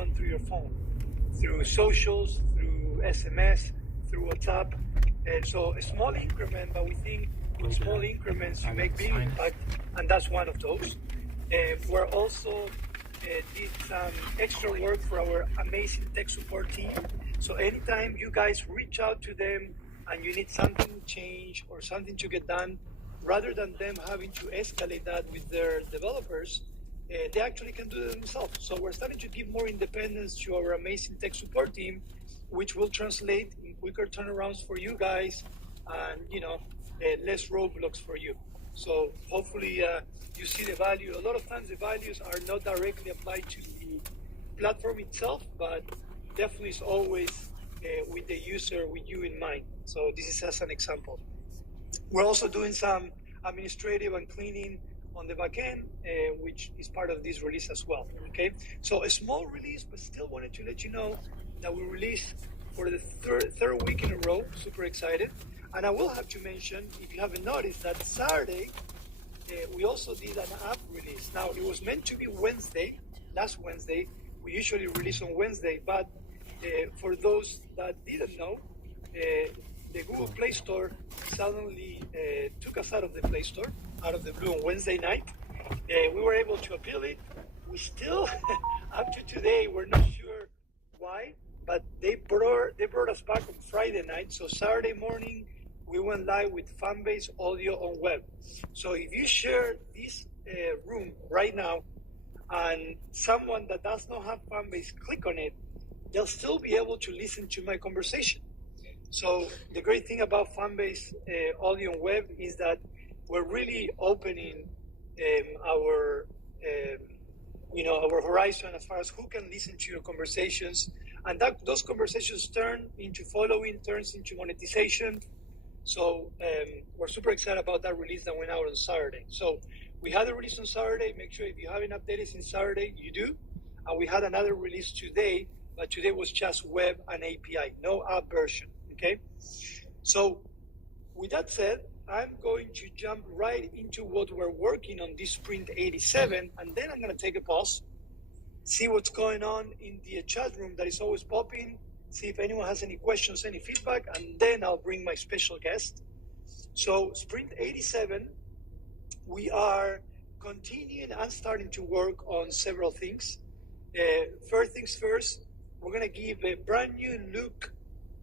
everyone through your phone, through socials, through SMS, through WhatsApp. And so a small increment, but we think with small increments you make big impact, and that's one of those. We're also did some extra work for our amazing tech support team. So anytime you guys reach out to them and you need something to change or something to get done, rather than them having to escalate that with their developers, they actually can do it themselves. So we're starting to give more independence to our amazing tech support team, which will translate in quicker turnarounds for you guys and, less roadblocks for you. So hopefully you see the value. A lot of times the values are not directly applied to the platform itself, but definitely is always with the user, with you in mind. So this is as an example. We're also doing some administrative and cleaning on the back end, which is part of this release as well. Okay, so a small release, but still wanted to let you know that we released for the third week in a row. Super excited. And I will have to mention, if you haven't noticed, that Saturday we also did an app release. Now it was meant to be last Wednesday. We usually release on Wednesday, but for those that didn't know, the Google Play Store suddenly took us out of the Play Store, out of the blue on Wednesday night. We were able to appeal it. We still, up to today, we're not sure why, but they brought us back on Friday night. So Saturday morning, we went live with Fanbase audio on web. So if you share this room right now and someone that does not have Fanbase click on it, they'll still be able to listen to my conversation. So the great thing about Fanbase audio on web is that we're really opening our horizon as far as who can listen to your conversations, and that those conversations turn into following, turns into monetization. So we're super excited about that release that went out on Saturday. So we had a release on Saturday. Make sure if you haven't updated since Saturday, you do. And we had another release today, but today was just web and API, no app version. Okay. So with that said, I'm going to jump right into what we're working on this sprint 87, and then I'm going to take a pause, see what's going on in the chat room that is always popping, see if anyone has any questions, any feedback, and then I'll bring my special guest. So sprint 87, we are continuing and starting to work on several things. First things first, we're going to give a brand new look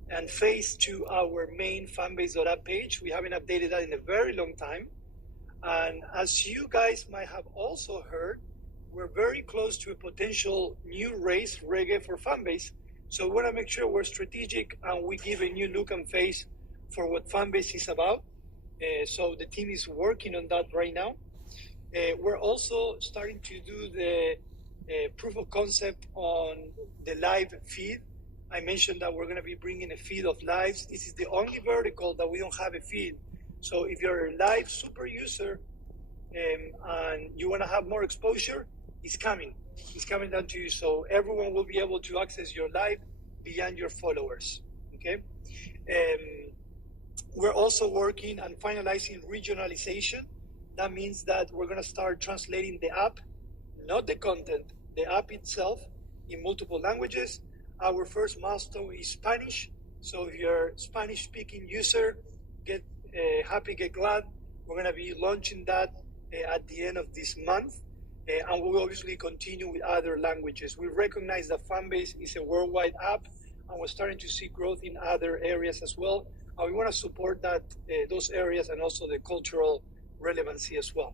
and face to our main fanbase.app page. We haven't updated that in a very long time. And as you guys might have also heard, we're very close to a potential new race, Reggae for Fanbase. So we want to make sure we're strategic and we give a new look and face for what Fanbase is about. So the team is working on that right now. We're also starting to do the proof of concept on the live feed. I mentioned that we're going to be bringing a feed of lives. This is the only vertical that we don't have a feed. So if you're a live super user and you want to have more exposure, it's coming. It's coming down to you. So everyone will be able to access your live beyond your followers. Okay. We're also working on finalizing regionalization. That means that we're going to start translating the app, not the content, the app itself in multiple languages. Our first milestone is Spanish. So if you're a Spanish-speaking user, get happy, get glad. We're going to be launching that at the end of this month. And we'll obviously continue with other languages. We recognize that Fanbase is a worldwide app, and we're starting to see growth in other areas as well. And we want to support that those areas and also the cultural relevancy as well.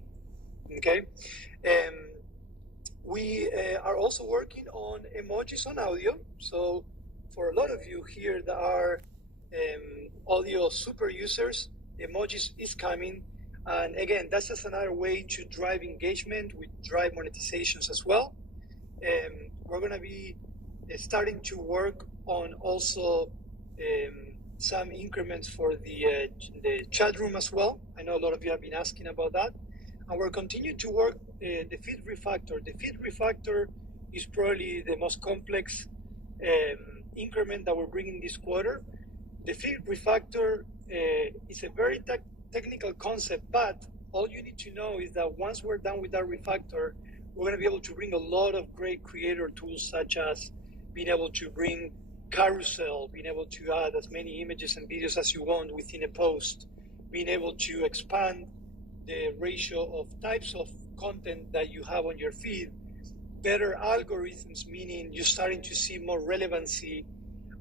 Okay. We are also working on emojis on audio. So for a lot of you here that are audio super users, emojis is coming. And again, that's just another way to drive engagement, we drive monetizations as well. We're going to be starting to work on also some increments for the chat room as well. I know a lot of you have been asking about that. And we're continuing to work the feed refactor. The feed refactor is probably the most complex increment that we're bringing this quarter. The feed refactor is a very technical concept, but all you need to know is that once we're done with that refactor, we're going to be able to bring a lot of great creator tools, such as being able to bring carousel, being able to add as many images and videos as you want within a post, being able to expand the ratio of types of content that you have on your feed, better algorithms, meaning you're starting to see more relevancy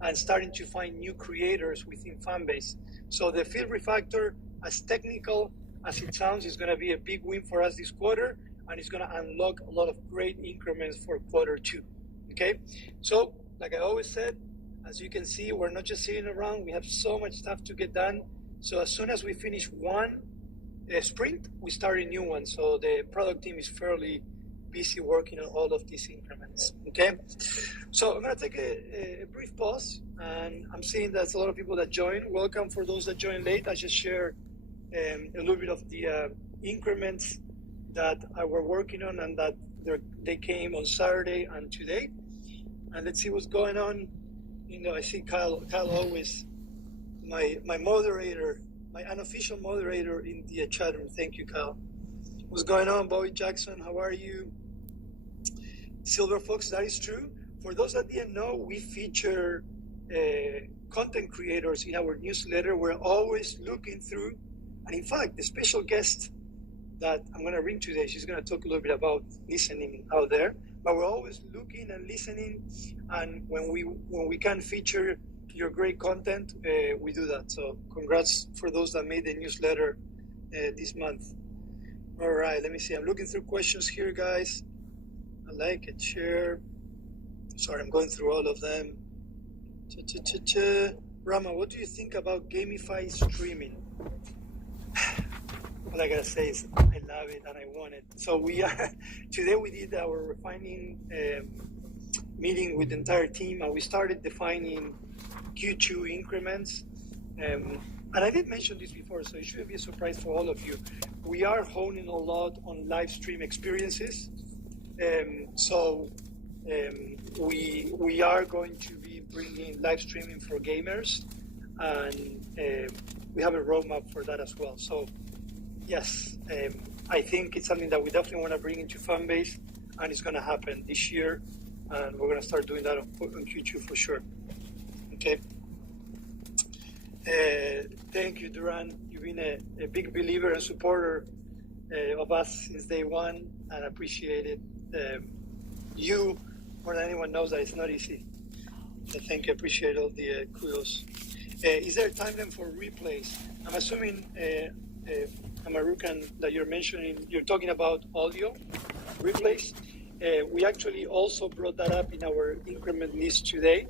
and starting to find new creators within Fanbase. So the feed refactor, as technical as it sounds, is going to be a big win for us this quarter, and it's going to unlock a lot of great increments for quarter 2. Okay, so like I always said, as you can see, we're not just sitting around. We have so much stuff to get done. So as soon as we finish one sprint, we start a new one. So the product team is fairly busy working on all of these increments. Okay, so I'm going to take a brief pause, and I'm seeing there's a lot of people that join. Welcome for those that join late. I just shared a little bit of the increments that I were working on, and that they came on Saturday and today. And let's see what's going on. You know, I see Kyle always my moderator, my unofficial moderator in the chat room. Thank you, Kyle. What's going on, Bobby Jackson? How are you? Silver Fox, that is true. For those that didn't know, we feature content creators in our newsletter. We're always looking through, and in fact, the special guest that I'm going to ring today, she's going to talk a little bit about listening out there. But we're always looking and listening, and when we can feature your great content, we do that. So congrats for those that made the newsletter this month. All right, let me see. I'm looking through questions here, guys. I like it, share. Sorry, I'm going through all of them. Rama, what do you think about gamify streaming? All I gotta say is I love it and I want it. So today we did our refining meeting with the entire team, and we started defining Q2 increments. And I did mention this before, so it shouldn't be a surprise for all of you. We are honing a lot on live stream experiences. We are going to be bringing live streaming for gamers, and we have a roadmap for that as well. So yes, I think it's something that we definitely want to bring into Fanbase, and it's going to happen this year, and we're going to start doing that on Q2 for sure. Okay. Thank you, Duran. You've been a big believer and supporter of us since day one, and I appreciate it. You, more than anyone, knows that it's not easy. So thank you. I appreciate all the kudos. Is there a timeline for replays? I'm assuming, Amarukan, that you're mentioning, you're talking about audio replays. We actually also brought that up in our increment list today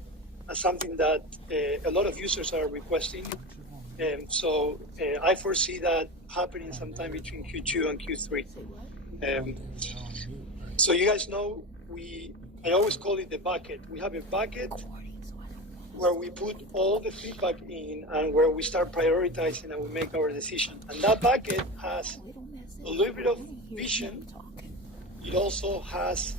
as something that a lot of users are requesting. So I foresee that happening sometime between Q2 and Q3. So you guys know, I always call it the bucket. We have a bucket where we put all the feedback in, and where we start prioritizing and we make our decision. And that bucket has a little bit of vision. It also has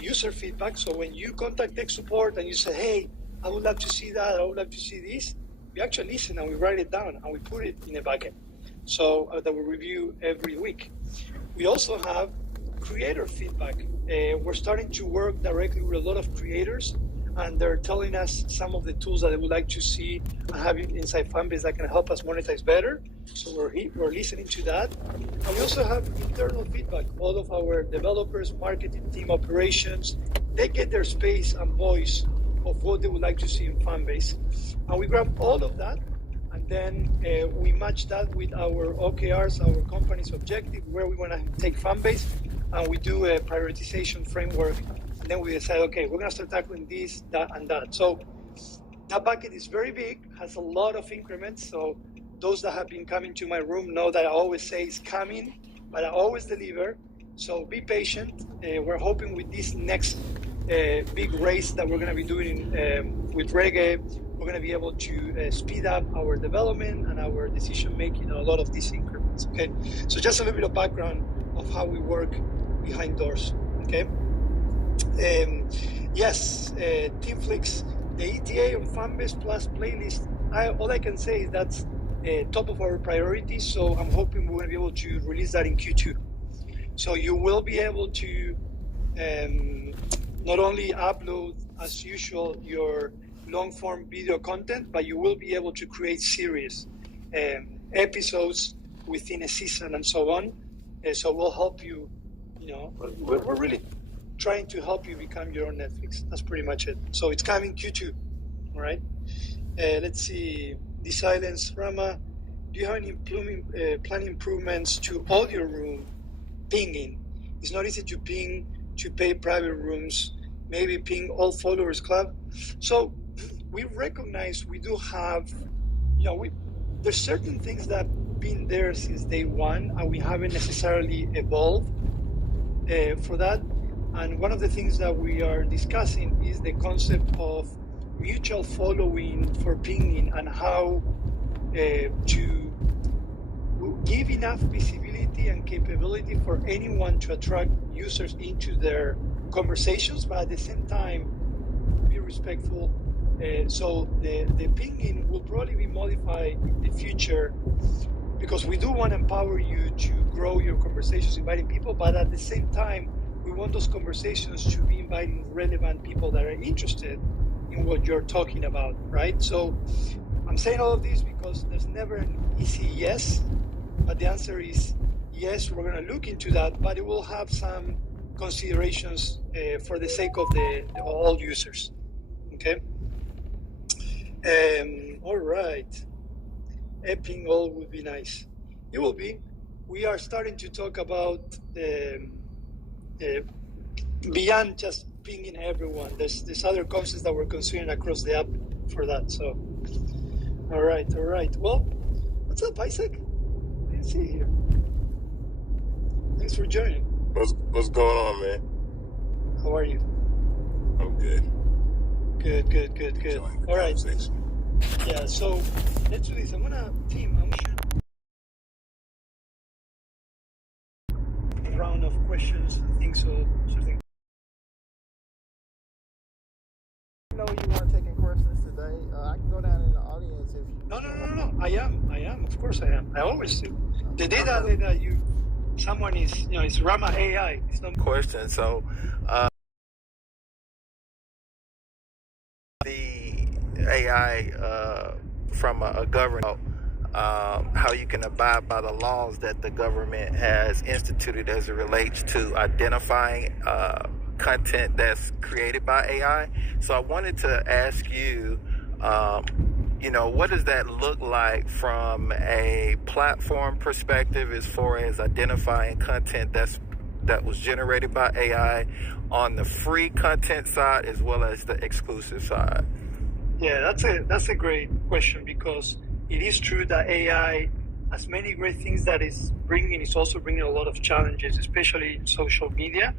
user feedback. So when you contact tech support and you say, hey, I would love to see that, I would love to see this, we actually listen and we write it down and we put it in a bucket. So that we review every week. We also have creator feedback. We're starting to work directly with a lot of creators, and they're telling us some of the tools that they would like to see and have inside Fanbase that can help us monetize better. So we're listening to that. And we also have internal feedback. All of our developers, marketing team, operations, they get their space and voice of what they would like to see in Fanbase. And we grab all of that, and then we match that with our OKRs, our company's objective, where we want to take Fanbase, and we do a prioritization framework. And then we decide, okay, we're going to start tackling this, that, and that. So that bucket is very big, has a lot of increments. So those that have been coming to my room know that I always say it's coming, but I always deliver. So be patient. We're hoping with this next big race that we're going to be doing with Reggae, we're going to be able to speed up our development and our decision making on a lot of these increments. Okay, so just a little bit of background of how we work behind doors. Okay. Yes, Teamflix, the ETA on Fanbase Plus playlist, all I can say is that's top of our priorities, so I'm hoping we're going to be able to release that in Q2. So you will be able to not only upload as usual your long form video content, but you will be able to create series, episodes within a season and so on. So we'll help you, we're really trying to help you become your own Netflix. That's pretty much it. So it's coming Q2, all right? Let's see, the silence, Rama, do you have any plan improvements to audio room pinging? It's not easy to ping to pay private rooms, maybe ping all followers club. So we recognize we do have, there's certain things that have been there since day one, and we haven't necessarily evolved for that. And one of the things that we are discussing is the concept of mutual following for pinging, and how to give enough visibility and capability for anyone to attract users into their conversations, but at the same time be respectful. So the pinging will probably be modified in the future, because we do want to empower you to grow your conversations, inviting people, but at the same time we want those conversations to be inviting relevant people that are interested in what you're talking about, right? So I'm saying all of this because there's never an easy yes, but the answer is yes, we're going to look into that, but it will have some considerations for the sake of the all users. Okay. All right. Epping all would be nice. It will be. We are starting to talk about beyond just pinging everyone. There's other concepts that we're considering across the app for that. So, all right. Well, what's up, Isaac? I didn't see you here. Thanks for joining. What's going on, man? How are you? I'm good. Good. All right. Yeah, so let's do this. I'm gonna shoot a round of questions and things. So think. I know you weren't taking questions today. I can go down in the audience if you... No. I am. Of course I am. I always do. The data that someone is, it's Rama AI. It's not question. So, the AI from a government, how you can abide by the laws that the government has instituted as it relates to identifying content that's created by AI. So I wanted to ask you, what does that look like from a platform perspective as far as identifying content that was generated by AI on the free content side as well as the exclusive side? Yeah, that's a great question, because it is true that AI, as many great things that it's bringing, is also bringing a lot of challenges, especially in social media.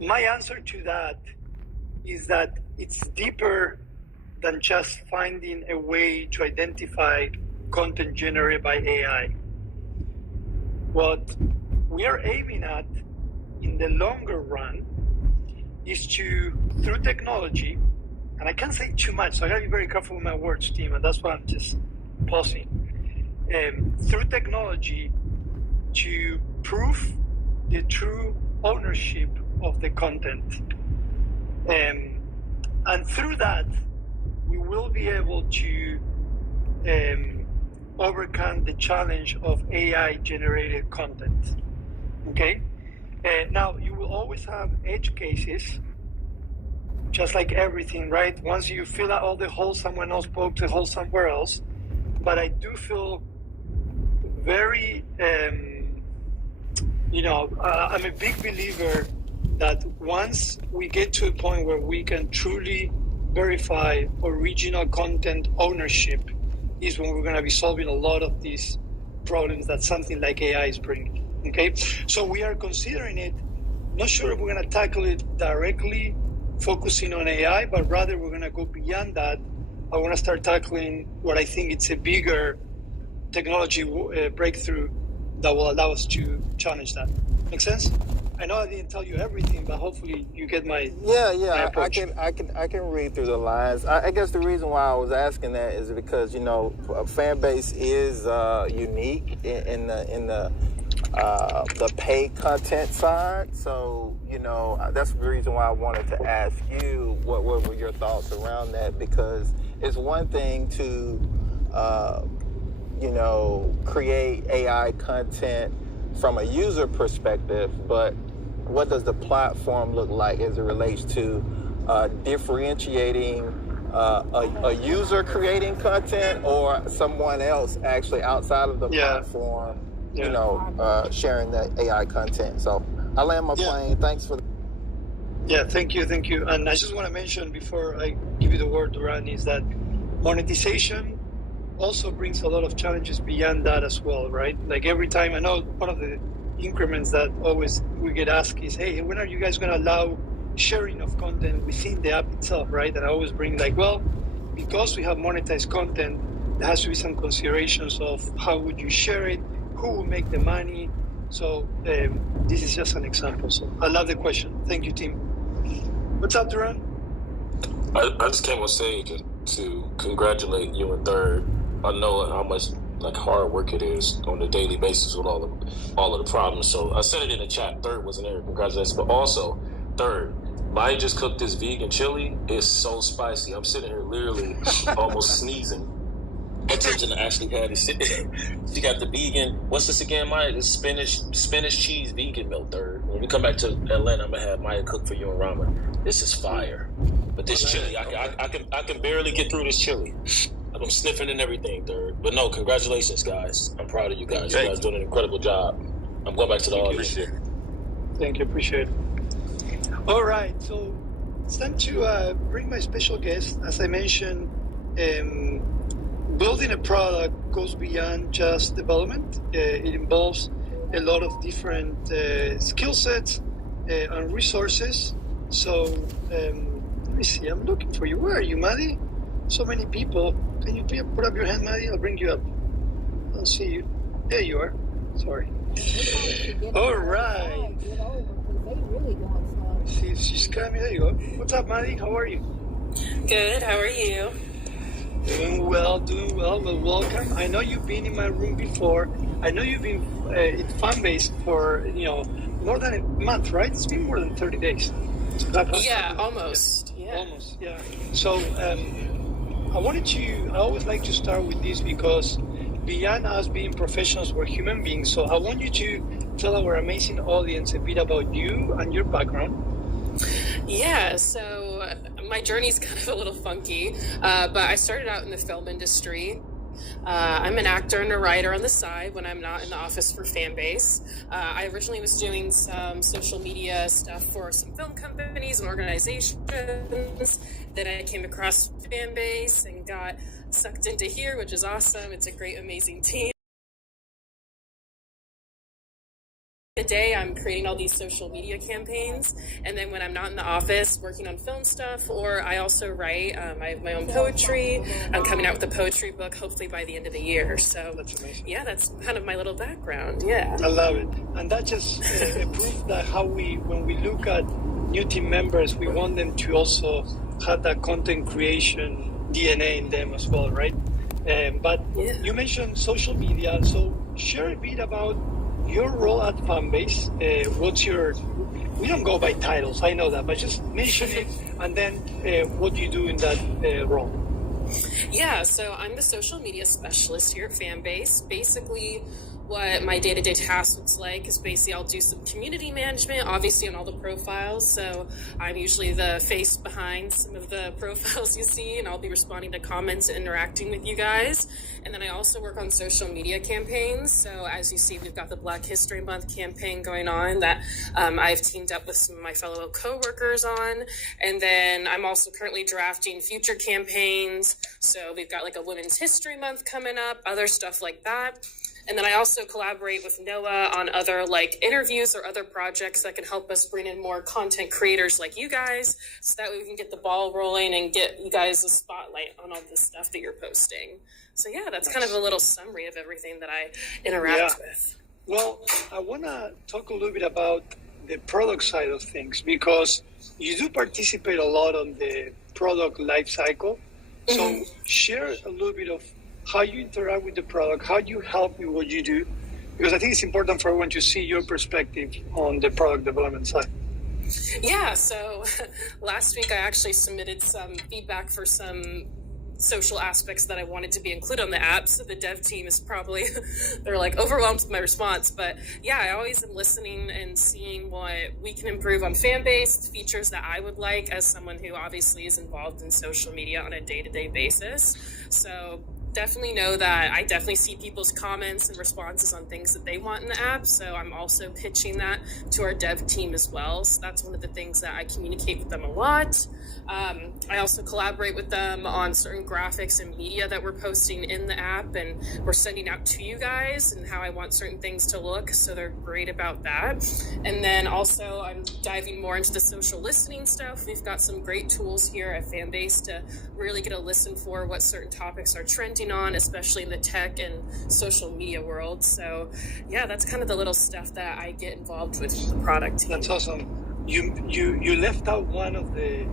My answer to that is that it's deeper than just finding a way to identify content generated by AI. What we are aiming at in the longer run is to, through technology, and I can't say too much, so I gotta be very careful with my words, team, and that's why I'm just pausing. Through technology, to prove the true ownership of the content. And through that, we will be able to overcome the challenge of AI-generated content. Okay? Now, you will always have edge cases, just like everything, right? Once you fill out all the holes, someone else pokes a hole somewhere else. But I do feel very, I'm a big believer that once we get to a point where we can truly verify original content ownership is when we're going to be solving a lot of these problems that something like AI is bringing. Okay, so we are considering it. Not sure if we're going to tackle it directly, focusing on AI, but rather we're going to go beyond that. I want to start tackling what I think it's a bigger technology breakthrough that will allow us to challenge that. Make sense? I know I didn't tell you everything, but hopefully you get my Yeah. my I can read through the lines. I guess the reason why I was asking that is because Fanbase is unique in the the paid content side. So, that's the reason why I wanted to ask you what were your thoughts around that, because it's one thing to, create AI content from a user perspective, but what does the platform look like as it relates to differentiating a user creating content or someone else actually outside of the platform, sharing that AI content? So I land my plane. Thanks for. Yeah, thank you. And I just want to mention before I give you the word, Duran, is that monetization also brings a lot of challenges beyond that as well, right? Like every time, I know one of the increments that always we get asked is, hey, when are you guys going to allow sharing of content within the app itself, right? And I always bring because we have monetized content, there has to be some considerations of how would you share it, who will make the money. So this is just an example. So I love the question. Thank you, team. What's up, Duran? I just came on stage to congratulate you and Third. I know how much hard work it is on a daily basis with all of the problems. So I said it in the chat. Third wasn't there. Congratulations. But also, Third, Maya just cooked this vegan chili. It's so spicy. I'm sitting here literally almost sneezing. Attention to actually had it. She got the vegan. What's this again, Maya? This spinach cheese vegan milk. Third. When we come back to Atlanta, I'm gonna have Maya cook for you and Rama. This is fire. But this chili, I can barely get through this chili. I'm sniffing and everything, Third. But no, congratulations, guys. I'm proud of you guys. You guys doing an incredible job. I'm going back to the audience. Thank you. Appreciate it. All right. So it's time to bring my special guest. As I mentioned, building a product goes beyond just development. It involves a lot of different skill sets and resources. So let me see. I'm looking for you. Where are you, Maddie? So many people. Can you put up your hand, Maddie? I'll bring you up. I'll see you. There you are. Sorry. All right. See if she's coming. There you go. What's up, Maddie? How are you? Good. How are you? Doing well. Well, welcome. I know you've been in my room before. I know you've been in Fanbase for more than a month, right? It's been more than 30 days. Yeah, almost. Yeah. Almost. Yeah. So I always like to start with this because beyond us being professionals, we're human beings. So I want you to tell our amazing audience a bit about you and your background. Yeah, so my journey's kind of a little funky, but I started out in the film industry. I'm an actor and a writer on the side when I'm not in the office for Fanbase. I originally was doing some social media stuff for some film companies and organizations. Then I came across Fanbase and got sucked into here, which is awesome. It's a great, amazing team. The day I'm creating all these social media campaigns, and then when I'm not in the office working on film stuff, or I also write. I have my own poetry. I'm coming out with a poetry book hopefully by the end of the year. So that's amazing. Yeah, that's kind of my little background. Yeah, I love it, and that just proves that when we look at new team members, we want them to also have that content creation DNA in them as well, right? But you mentioned social media, so share a bit about your role at Fanbase. We don't go by titles, I know that, but just mention it, and then what do you do in that role? Yeah, so I'm the social media specialist here at Fanbase. Basically, what my day-to-day task looks like is basically I'll do some community management, obviously on all the profiles. So I'm usually the face behind some of the profiles you see, and I'll be responding to comments and interacting with you guys. And then I also work on social media campaigns. So as you see, we've got the Black History Month campaign going on that I've teamed up with some of my fellow coworkers on. And then I'm also currently drafting future campaigns. So we've got like a Women's History Month coming up, other stuff like that. And then I also collaborate with Noah on other interviews or other projects that can help us bring in more content creators like you guys, so that way we can get the ball rolling and get you guys a spotlight on all the stuff that you're posting. So yeah, that's kind of a little summary of everything that I interact with. Well, I want to talk a little bit about the product side of things, because you do participate a lot on the product life cycle. So share a little bit of how you interact with the product, how you help with what you do, because I think it's important for everyone to see your perspective on the product development side. Yeah, so last week I actually submitted some feedback for some social aspects that I wanted to be included on the app. So the dev team is probably, they're like overwhelmed with my response. But yeah, I always am listening and seeing what we can improve on Fanbase, features that I would like as someone who obviously is involved in social media on a day-to-day basis. So definitely know that I definitely see people's comments and responses on things that they want in the app. So I'm also pitching that to our dev team as well. So that's one of the things that I communicate with them a lot. I also collaborate with them on certain graphics and media that we're posting in the app, and we're sending out to you guys and how I want certain things to look. So they're great about that. And then also I'm diving more into the social listening stuff. We've got some great tools here at Fanbase to really get a listen for what certain topics are trending on, especially in the tech and social media world. So yeah, that's kind of the little stuff that I get involved with the product team. That's awesome. You left out one of the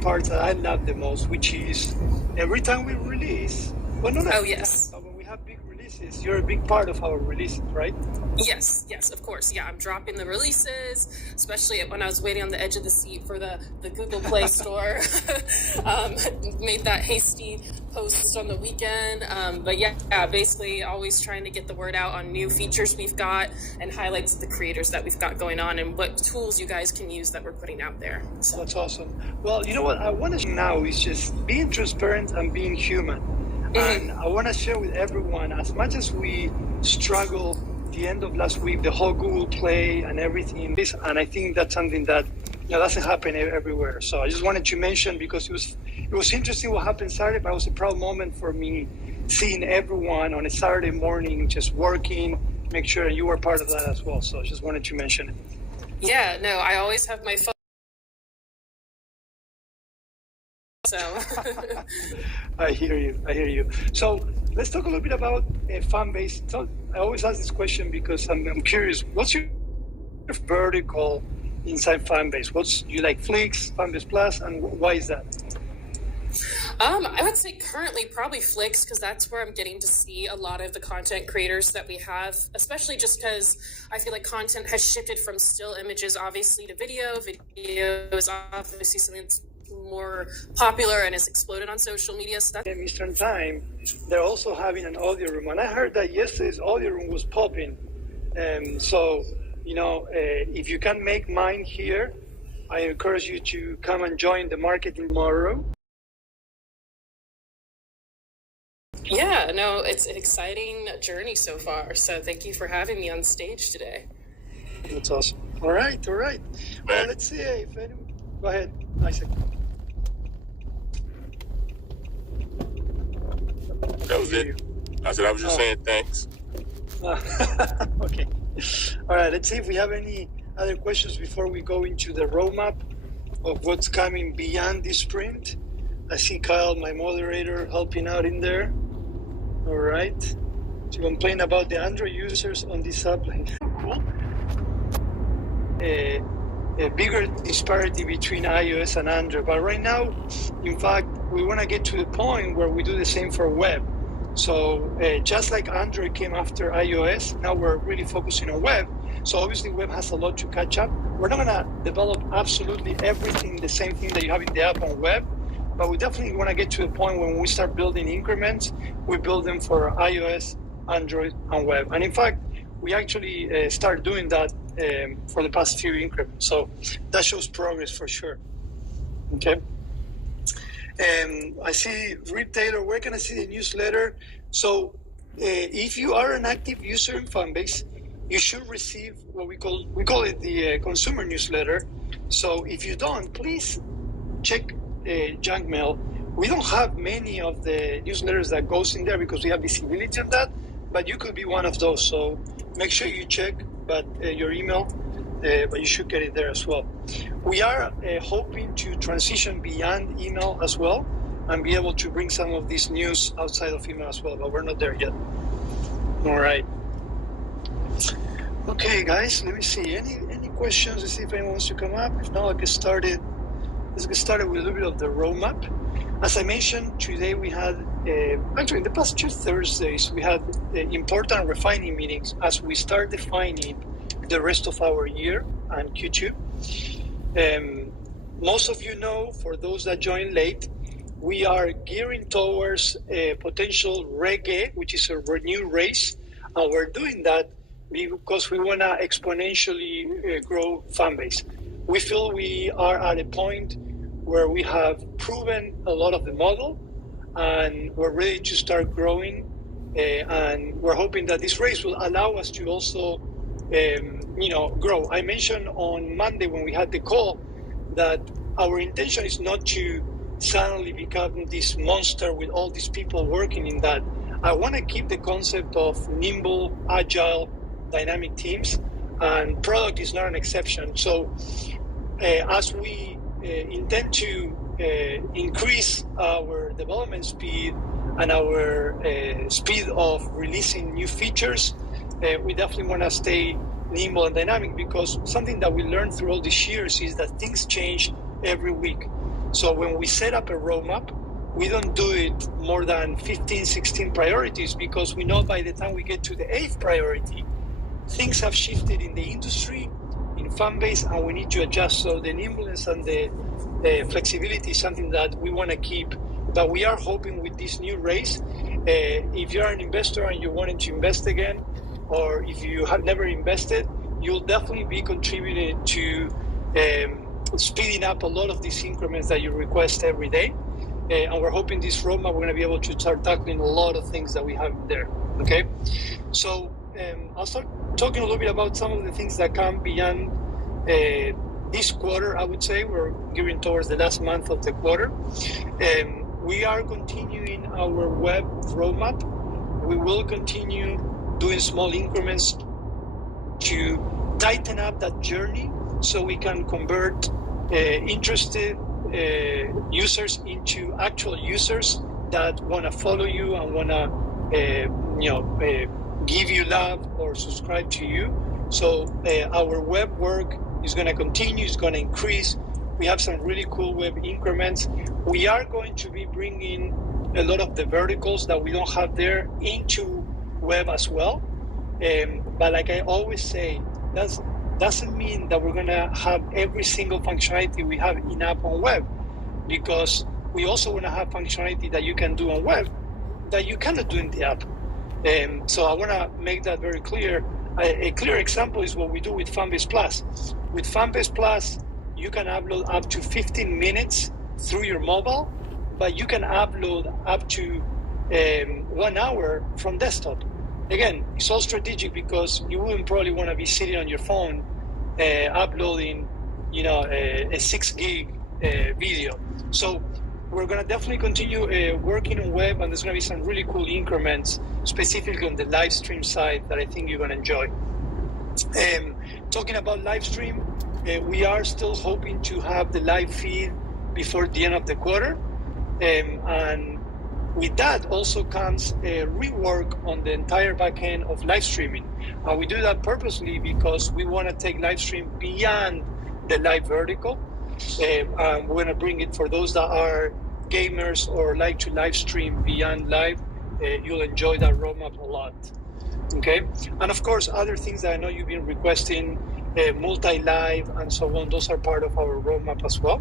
parts that I love the most, which is every time we release, well, not oh yes, but when we have big releases, you're a big part of our releases, right? Yes, of course. Yeah, I'm dropping the releases, especially when I was waiting on the edge of the seat for the Google Play Store. Made that hasty post on the weekend. But yeah, basically always trying to get the word out on new features we've got and highlights of the creators that we've got going on and what tools you guys can use that we're putting out there. So. That's awesome. Well, you know what I want to now is just being transparent and being human. Mm-hmm. And I want to share with everyone, as much as we struggle the end of last week, the whole Google Play and everything, and I think that's something that doesn't happen everywhere. So I just wanted to mention, because it was interesting what happened Saturday, but it was a proud moment for me seeing everyone on a Saturday morning just working, make sure you were part of that as well. So I just wanted to mention it. Yeah, no, I always have my phone. So I hear you. So let's talk a little bit about Fanbase. So I always ask this question because I'm curious. What's your vertical inside Fanbase? You like Flix, Fanbase Plus, and why is that? I would say currently probably Flix, because that's where I'm getting to see a lot of the content creators that we have, especially just because I feel like content has shifted from still images, obviously, to video. Video is obviously something that's more popular and has exploded on social media. So in Eastern Time, they're also having an audio room, and I heard that yesterday's audio room was popping. So, if you can make mine here, I encourage you to come and join the marketing tomorrow. Yeah, no, it's an exciting journey so far. So thank you for having me on stage today. That's awesome. All right. Well, let's see if anyone... Go ahead, Isaac. That was it. I said I was just saying thanks. Okay. All right, let's see if we have any other questions before we go into the roadmap of what's coming beyond this sprint. I see Kyle, my moderator, helping out in there. All right. To complain about the Android users on this app. Cool. A bigger disparity between iOS and Android. But right now, in fact, we want to get to the point where we do the same for web. So just like Android came after iOS, now we're really focusing on web. So obviously web has a lot to catch up. We're not going to develop absolutely everything, the same thing that you have in the app on web, but we definitely want to get to the point when we start building increments, we build them for iOS, Android, and web. And in fact, we actually start doing that for the past few increments. So that shows progress for sure. Okay. I see Reed Taylor, where can I see the newsletter? So if you are an active user in Fanbase, you should receive what we call it the consumer newsletter. So if you don't, please check junk mail. We don't have many of the newsletters that goes in there because we have visibility on that, but you could be one of those. So make sure you check your email, but you should get it there as well. We are hoping to transition beyond email as well and be able to bring some of this news outside of email as well, but we're not there yet. All right. Okay, guys, let me see. Any questions? Let's see if anyone wants to come up. If not, I'll get started. Let's get started with a little bit of the roadmap. As I mentioned, today we had actually, in the past 2 Thursdays, we had important refining meetings as we start defining the rest of our year and Q2. Most of you know, for those that joined late, we are gearing towards a potential reggae, which is a new race, and we're doing that because we want to exponentially grow Fanbase. We feel we are at a point where we have proven a lot of the model, and we're ready to start growing, and we're hoping that this race will allow us to also, grow. I mentioned on Monday when we had the call that our intention is not to suddenly become this monster with all these people working in that. I want to keep the concept of nimble, agile, dynamic teams, and product is not an exception. So as we intend to increase our development speed and our speed of releasing new features, we definitely want to stay nimble and dynamic, because something that we learned through all these years is that things change every week. So when we set up a roadmap, we don't do it more than 15, 16 priorities, because we know by the time we get to the 8th priority, things have shifted in the industry, in Fanbase, and we need to adjust. So the nimbleness and the flexibility is something that we want to keep. But we are hoping with this new race, if you're an investor and you're wanting to invest again, or if you have never invested, you'll definitely be contributing to speeding up a lot of these increments that you request every day. And we're hoping this roadmap, we're going to be able to start tackling a lot of things that we have there. Okay, so I'll start talking a little bit about some of the things that come beyond this quarter. I would say we're gearing towards the last month of the quarter. We are continuing our web roadmap. We will continue doing small increments to tighten up that journey so we can convert interested users into actual users that want to follow you and want to give you love or subscribe to you. So our web work is going to continue, it's going to increase. We have some really cool web increments. We are going to be bringing a lot of the verticals that we don't have there into web as well. But like I always say, that doesn't mean that we're going to have every single functionality we have in app on web, because we also want to have functionality that you can do on web that you cannot do in the app. So I want to make that very clear. A clear example is what we do with Fanbase Plus. With Fanbase Plus, you can upload up to 15 minutes through your mobile, but you can upload up to 1 hour from desktop. Again, it's all strategic, because you wouldn't probably want to be sitting on your phone uploading, a 6 gig video. So we're going to definitely continue working on web, and there's going to be some really cool increments, specifically on the live stream side, that I think you're going to enjoy. Talking about live stream, we are still hoping to have the live feed before the end of the quarter. And with that also comes a rework on the entire back end of live streaming. And we do that purposely because we want to take live stream beyond the live vertical. We're going to bring it for those that are gamers or like to live stream beyond live. You'll enjoy that roadmap a lot. Okay, and of course, other things that I know you've been requesting, multi-live and so on, those are part of our roadmap as well.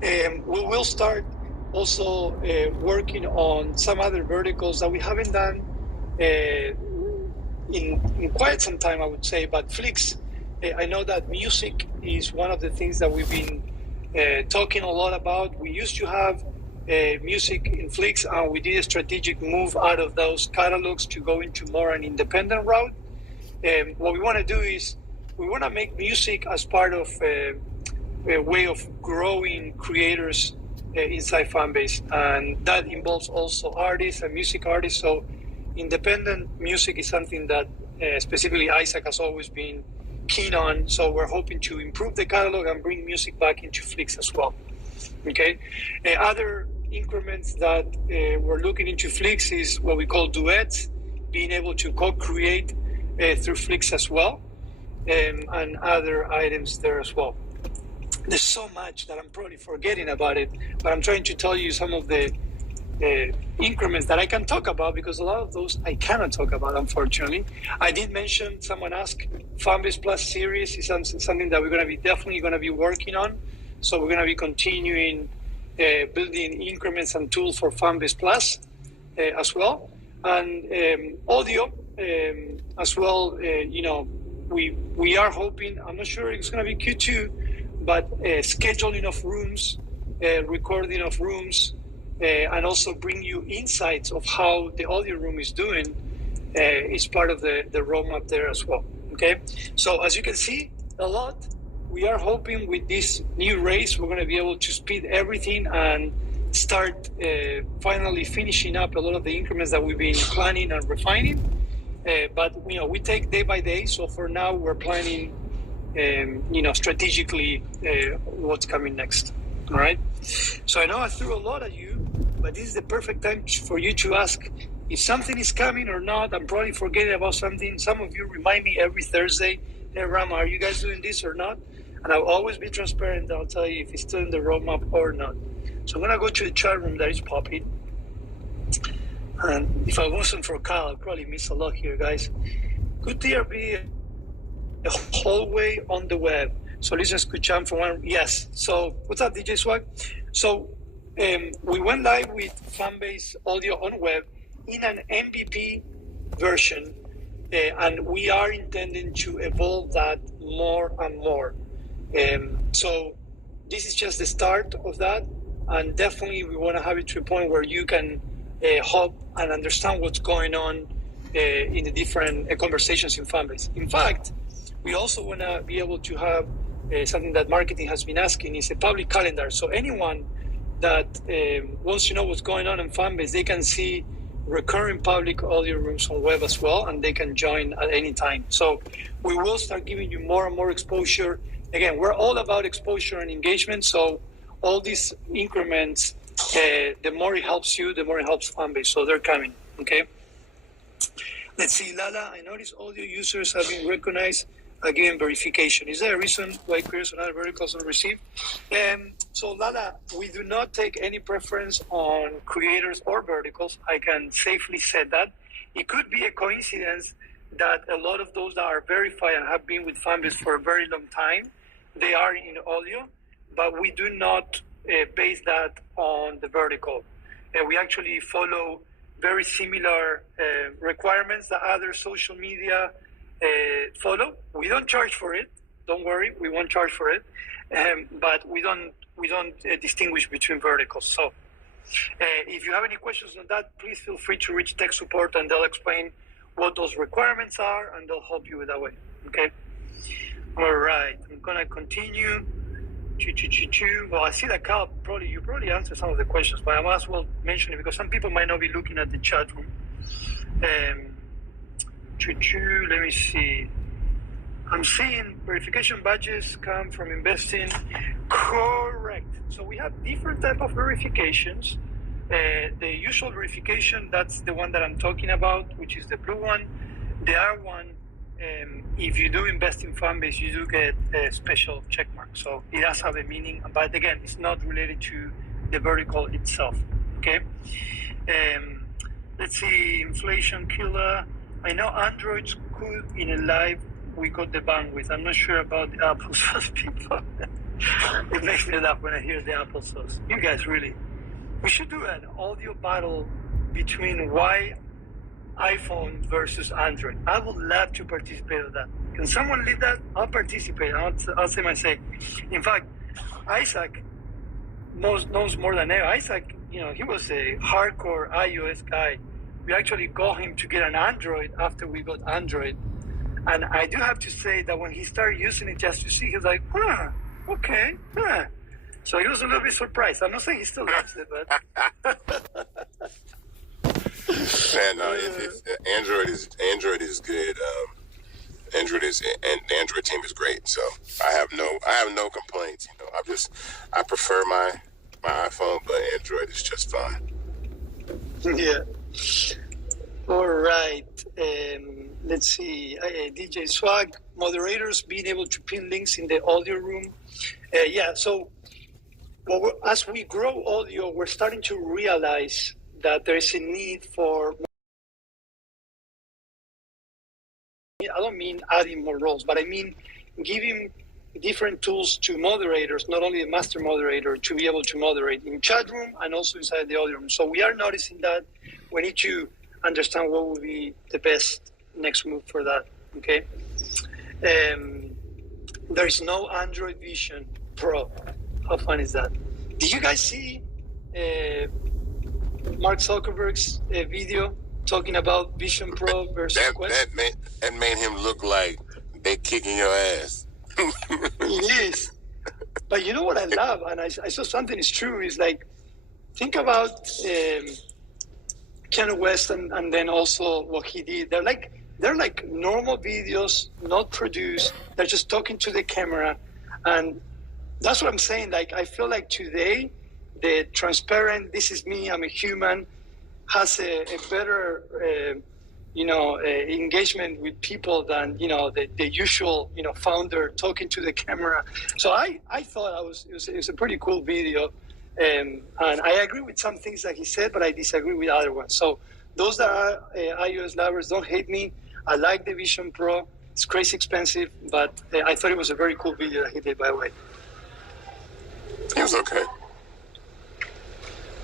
We will start also working on some other verticals that we haven't done in quite some time, I would say, but Flix, I know that music is one of the things that we've been talking a lot about. We used to have music in Flix, and we did a strategic move out of those catalogs to go into more an independent route. What we want to do is we want to make music as part of a way of growing creators inside Fanbase, and that involves also artists and music artists. So independent music is something that specifically Isaac has always been keen on. So we're hoping to improve the catalog and bring music back into Flix as well. Okay. Other increments that we're looking into Flix is what we call duets, being able to co-create through Flix as well, and other items there as well. There's so much that I'm probably forgetting about it, but I'm trying to tell you some of the increments that I can talk about, because a lot of those I cannot talk about, unfortunately. I did mention, someone asked, Fanbase Plus series is something that we're going to be definitely going to be working on. So we're going to be continuing building increments and tools for Fanbase Plus as well. And audio as well, we are hoping, I'm not sure it's going to be Q2, but scheduling of rooms, recording of rooms, and also bring you insights of how the audio room is doing is part of the roadmap there as well. Okay, so as you can see, a lot. We are hoping with this new race, we're going to be able to speed everything and start finally finishing up a lot of the increments that we've been planning and refining. But we take day by day. So for now, we're planning, strategically what's coming next. All right. So I know I threw a lot at you, but this is the perfect time for you to ask if something is coming or not. I'm probably forgetting about something. Some of you remind me every Thursday, hey, Rama, are you guys doing this or not? And I'll always be transparent. I'll tell you if it's still in the roadmap or not. So I'm going to go to the chat room that is popping. And if I wasn't for Kyle, I'd probably miss a lot here, guys. Could there be a hallway on the web? So listen, escuchan for one. Yes. So what's up, DJ Swag? So we went live with Fanbase audio on web in an MVP version, and we are intending to evolve that more and more. So this is just the start of that, and definitely we want to have it to a point where you can hop and understand what's going on in the different conversations in Fanbase. In fact, we also want to be able to have something that marketing has been asking, is a public calendar. So anyone that wants to know what's going on in Fanbase, they can see recurring public audio rooms on web as well, and they can join at any time. So we will start giving you more and more exposure. Again, we're all about exposure and engagement. So all these increments, the more it helps you, the more it helps Fanbase. So they're coming, okay? Let's see, Lala, I noticed audio users have been recognized again verification. Is there a reason why queries on other verticals are received? So Lala, we do not take any preference on creators or verticals. I can safely say that. It could be a coincidence that a lot of those that are verified and have been with Fanbase for a very long time, they are in audio, but we do not base that on the vertical. We actually follow very similar requirements that other social media follow. We don't charge for it. Don't worry, we won't charge for it. But we don't distinguish between verticals. So if you have any questions on that, please feel free to reach tech support, and they'll explain what those requirements are, and they'll help you with that way. Okay. All right. I'm gonna continue. Well, I see that Cal you probably answered some of the questions, but I might as well mention it because some people might not be looking at the chat room. Let me see. I'm seeing verification badges come from investing. Correct. So we have different type of verifications. The usual verification, that's the one that I'm talking about, which is the blue one. The other one, if you do invest in Fanbase, you do get a special check mark. So it does have a meaning, but again, it's not related to the vertical itself. Okay. Let's see, inflation killer. I know Androids could in a live we got the bandwidth. I'm not sure about the applesauce people. It makes me laugh when I hear the applesauce. You guys really. We should do an audio battle between why iPhone versus Android. I would love to participate in that. Can someone lead that? I'll participate. I'll say my say. In fact, Isaac knows more than ever. Isaac, he was a hardcore iOS guy. We actually got him to get an Android after we got Android. And I do have to say that when he started using it just to see, he was like, okay. So he was a little bit surprised. I'm not saying he still loves it, but... Man, no, Android is good. And the Android team is great. So I have no complaints. I prefer my iPhone, but Android is just fine. Yeah. All right. Let's see. DJ Swag, moderators being able to pin links in the audio room. So as we grow audio, we're starting to realize that there is a need for, I don't mean adding more roles, but I mean giving different tools to moderators, not only the master moderator, to be able to moderate in chat room and also inside the audio room. So we are noticing that we need to understand what will be the best next move for that, okay? There is no Android Vision Pro. How fun is that? Did you guys see Mark Zuckerberg's video talking about Vision Pro versus Quest? That made him look like they kicking your ass. It is. But you know what I love, and I saw something is true, is like, think about Kanye West and then also what he did. They're like normal videos, not produced. They're just talking to the camera. And that's what I'm saying. Like, I feel like today, the transparent, this is me, I'm a human, has a better, engagement with people than, the usual, founder talking to the camera. So I thought it was a pretty cool video. And I agree with some things that he said, but I disagree with other ones. So those that are iOS lovers, don't hate me. I like the Vision Pro. It's crazy expensive, but I thought it was a very cool video that he did, by the way. It was okay.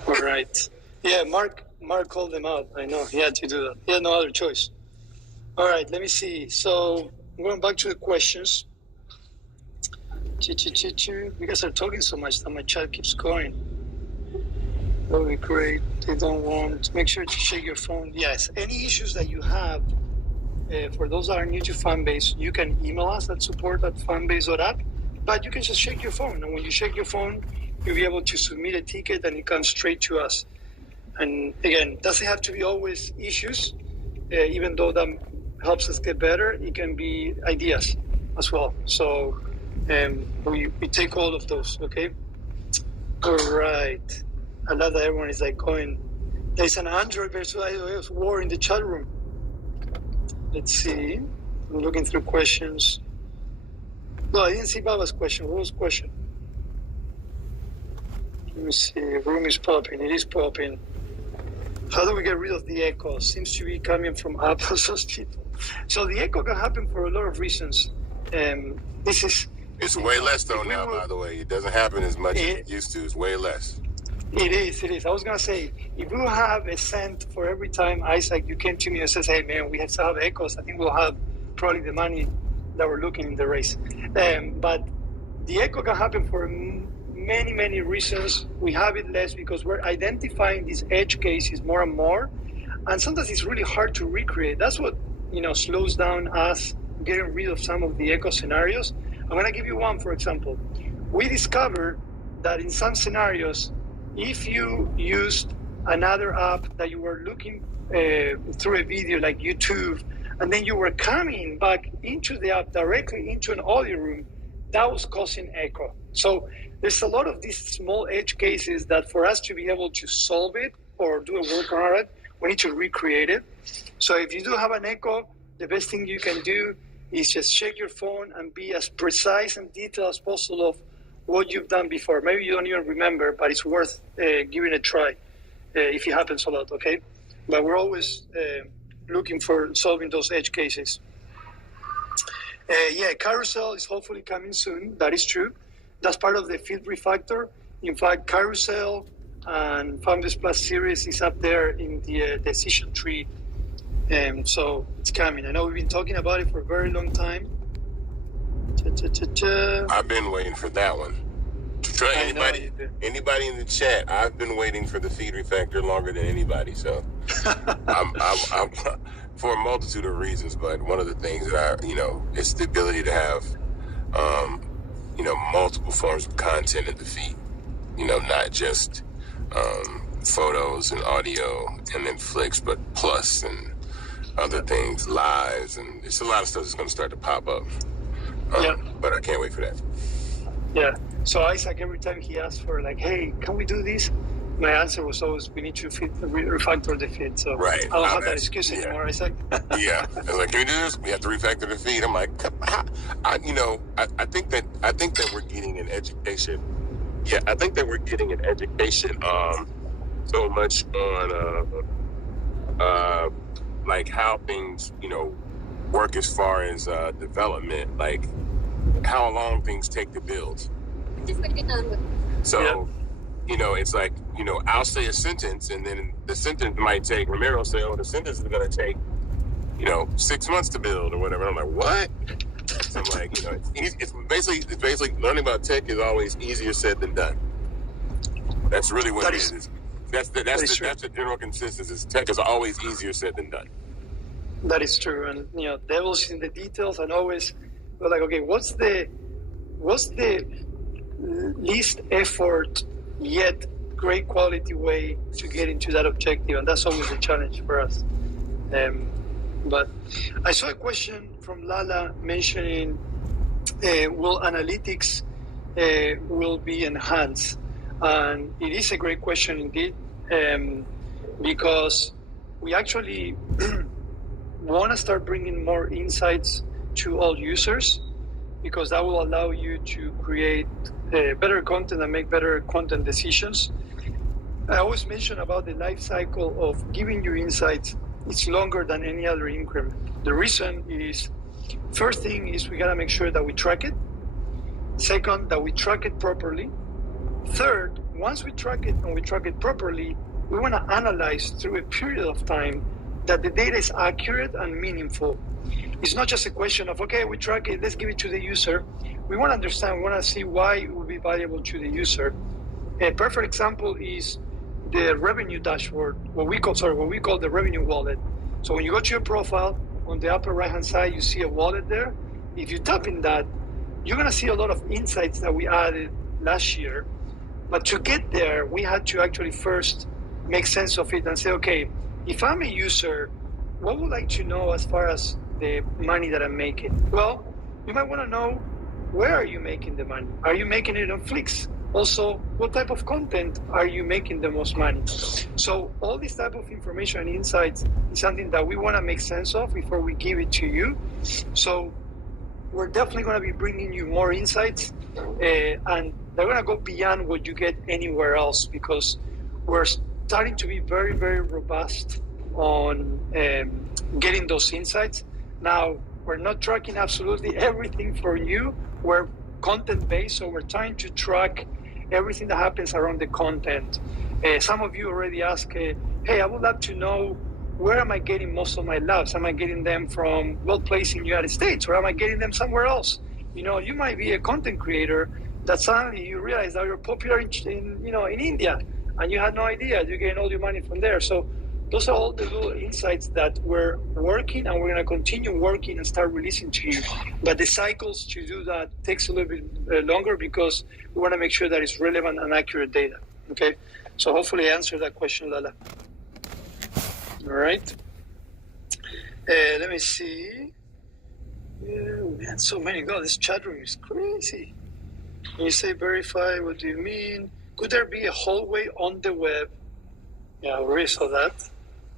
All right. Yeah, Mark called them out. I know he had to do that. He had no other choice. All right, let me see. So I'm going back to the questions. You guys are talking so much that my chat keeps going. That would be great. They don't want. Make sure to check your phone. Yes. Any issues that you have, for those that are new to Fanbase, you can email us at support@fanbase.app. But you can just check your phone, and when you check your phone, you'll be able to submit a ticket, and it comes straight to us. And again, doesn't have to be always issues, even though that helps us get better. It can be ideas as well. So we take all of those, okay? All right. I love that everyone is like going. There's an Android versus iOS war in the chat room. Let's see. I'm looking through questions. No, I didn't see Baba's question. What was the question? Let me see. Room is popping. It is popping. How do we get rid of the echo? Seems to be coming from Apple, those people. So the echo can happen for a lot of reasons. It's way less though now, by the way. It doesn't happen as much as it used to. It's way less. It is. I was going to say, if we have a cent for every time, Isaac, you came to me and says, hey, man, we have to have echoes, I think we'll have probably the money that we're looking in the race. But the echo can happen for many, many reasons. We have it less because we're identifying these edge cases more and more. And sometimes it's really hard to recreate. That's what, slows down us getting rid of some of the echo scenarios. I'm going to give you one, for example. We discovered that in some scenarios, if you used another app that you were looking through a video like YouTube, and then you were coming back into the app directly into an audio room, that was causing echo. So there's a lot of these small edge cases that for us to be able to solve it or do a workaround on it, we need to recreate it. So if you do have an echo, the best thing you can do is just check your phone and be as precise and detailed as possible of what you've done before. Maybe you don't even remember, but it's worth giving a try if it happens a lot, okay? But we're always looking for solving those edge cases. Carousel is hopefully coming soon. That is true. That's part of the field refactor. In fact, Carousel and Fanbase Plus series is up there in the decision tree. So it's coming. I know we've been talking about it for a very long time. I've been waiting for that one. Anybody in the chat, I've been waiting for the feed refactor longer than anybody. So I'm for a multitude of reasons, but one of the things that it's the ability to have, multiple forms of content in the feed. Not just photos and audio and then flicks, but plus and other things, lives, and it's a lot of stuff that's going to start to pop up. But I can't wait for that. Yeah. So Isaac, every time he asked for hey, can we do this? My answer was always, we need to refactor the feed. So right. I don't have that excuse anymore, Isaac. Yeah. I was like, can we do this? We have to refactor the feed. I'm like, I think that we're getting an education. Yeah, I think that we're getting an education so much on like how things, work as far as development, like how long things take to build. So, it's like, I'll say a sentence, and then the sentence might take, Ramiro say, the sentence is going to take, 6 months to build or whatever. I'm like, what? So I'm like, it's basically learning about tech is always easier said than done. That's really what it is. That's the general consensus. Is tech is always easier said than done. That is true, and devil's in the details. And always we're like, okay, what's the least effort yet great quality way to get into that objective? And that's always a challenge for us. But I saw a question from Lala mentioning, will analytics will be enhanced? And it is a great question indeed, because we actually want to start bringing more insights to all users, because that will allow you to create better content and make better content decisions. I always mention about the life cycle of giving you insights. It's longer than any other increment. The reason is, first thing is we got to make sure that we track it. Second, that we track it properly. Third, once we track it and we track it properly, we want to analyze through a period of time that the data is accurate and meaningful. It's not just a question of, okay, we track it, let's give it to the user. We want to understand, we want to see why it will be valuable to the user. A perfect example is the revenue dashboard, what we call the revenue wallet. So when you go to your profile, on the upper right-hand side, you see a wallet there. If you tap in that, you're going to see a lot of insights that we added last year. But to get there, we had to actually first make sense of it and say, okay, if I'm a user, what would I like to know as far as the money that I'm making? Well, you might want to know, where are you making the money? Are you making it on Flix? Also, what type of content are you making the most money? So all this type of information and insights is something that we want to make sense of before we give it to you. So we're definitely going to be bringing you more insights, and they're going to go beyond what you get anywhere else, because we're starting to be very, very robust on getting those insights. Now, we're not tracking absolutely everything for you. We're content-based, so we're trying to track everything that happens around the content. Some of you already asked, hey, I would love to know, where am I getting most of my labs? Am I getting them from well-placed in the United States, or am I getting them somewhere else? You might be a content creator that suddenly you realize that you're popular in India, and you had no idea. You're getting all your money from there. So those are all the little insights that we're working, and we're going to continue working and start releasing to you. But the cycles to do that takes a little bit longer, because we want to make sure that it's relevant and accurate data. Okay? So hopefully I answered that question, Lala. All right. Let me see. Man, so many. God, this chat room is crazy. When you say verify, what do you mean? Could there be a hallway on the web? Yeah, we already saw that.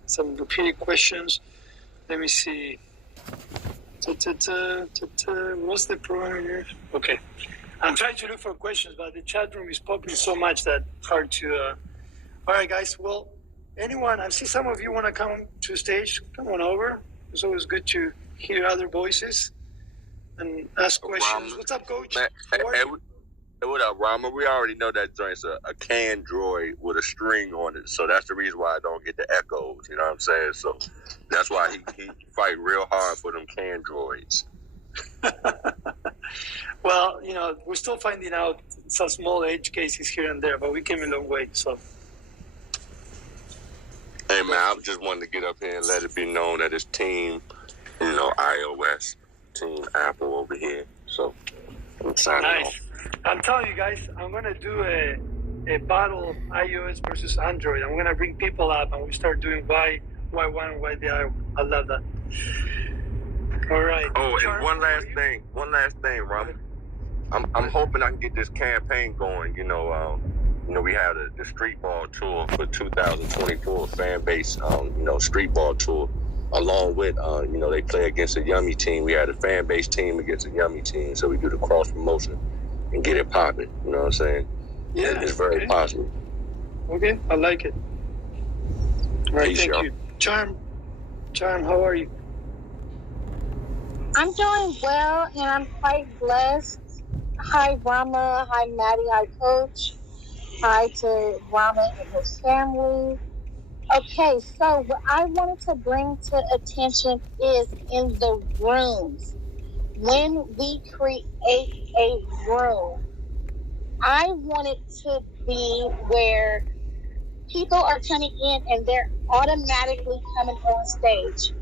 Some repeated questions. Let me see. What's the program here? Okay. I'm trying to look for questions, but the chat room is popping so much that it's hard to... All right, guys. Well, anyone, I see some of you want to come to the stage. Come on over. It's always good to hear other voices and ask questions. Rama. What's up, Coach? What up, Rama? We already know that joint's a can droid with a string on it, so that's the reason why I don't get the echoes, you know what I'm saying? So that's why he fight real hard for them can droids. Well, we're still finding out some small edge cases here and there, but we came a long way, so. Hey, man, I just wanted to get up here and let it be known that it's team, iOS, team Apple over here, so I'm signing off. I'm telling you guys, I'm going to do a battle of iOS versus Android. I'm going to bring people up, and we start doing why one and why the other. I love that. All right. Oh, and one last thing, Rama. I'm hoping I can get this campaign going. We had the street ball tour for 2024 Fanbase, street ball tour. Along with, they play against a Yummy team. We had a Fanbase team against a Yummy team, so we do the cross promotion and get it popping. You know what I'm saying? Yeah, it's very possible. Okay, I like it. All right, Peace, thank y'all. you. Charm, how are you? I'm doing well, and I'm quite blessed. Hi, Rama. Hi, Maddie. Hi, Coach. Hi to Rama and his family. Okay, so what I wanted to bring to attention is in the rooms. When we create a room, I want it to be where people are coming in and they're automatically coming on stage.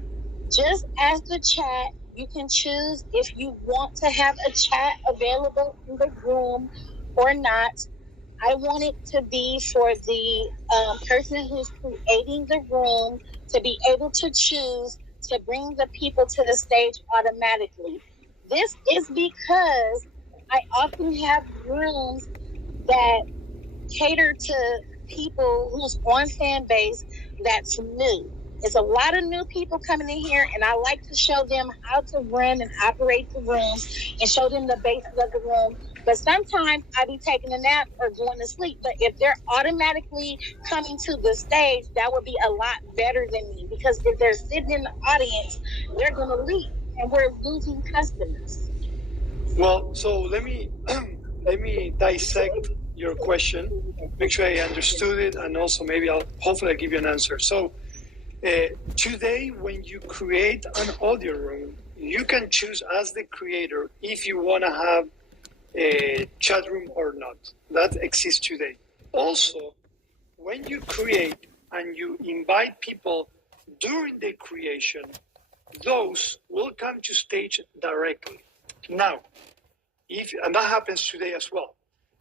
Just as the chat, you can choose if you want to have a chat available in the room or not. I want it to be for the person who's creating the room to be able to choose to bring the people to the stage automatically. This is because I often have rooms that cater to people who's on Fanbase that's new. It's a lot of new people coming in here, and I like to show them how to run and operate the rooms and show them the basics of the room. But sometimes I be taking a nap or going to sleep. But if they're automatically coming to the stage, that would be a lot better than me, because if they're sitting in the audience, they're going to leave, and we're losing customers. Well, so let me dissect your question, make sure I understood it, and also maybe hopefully I'll give you an answer. So today, when you create an audio room, you can choose as the creator if you want to have a chat room or not. That exists today. Also, when you create and you invite people during the creation, those will come to stage directly. Now, and that happens today as well.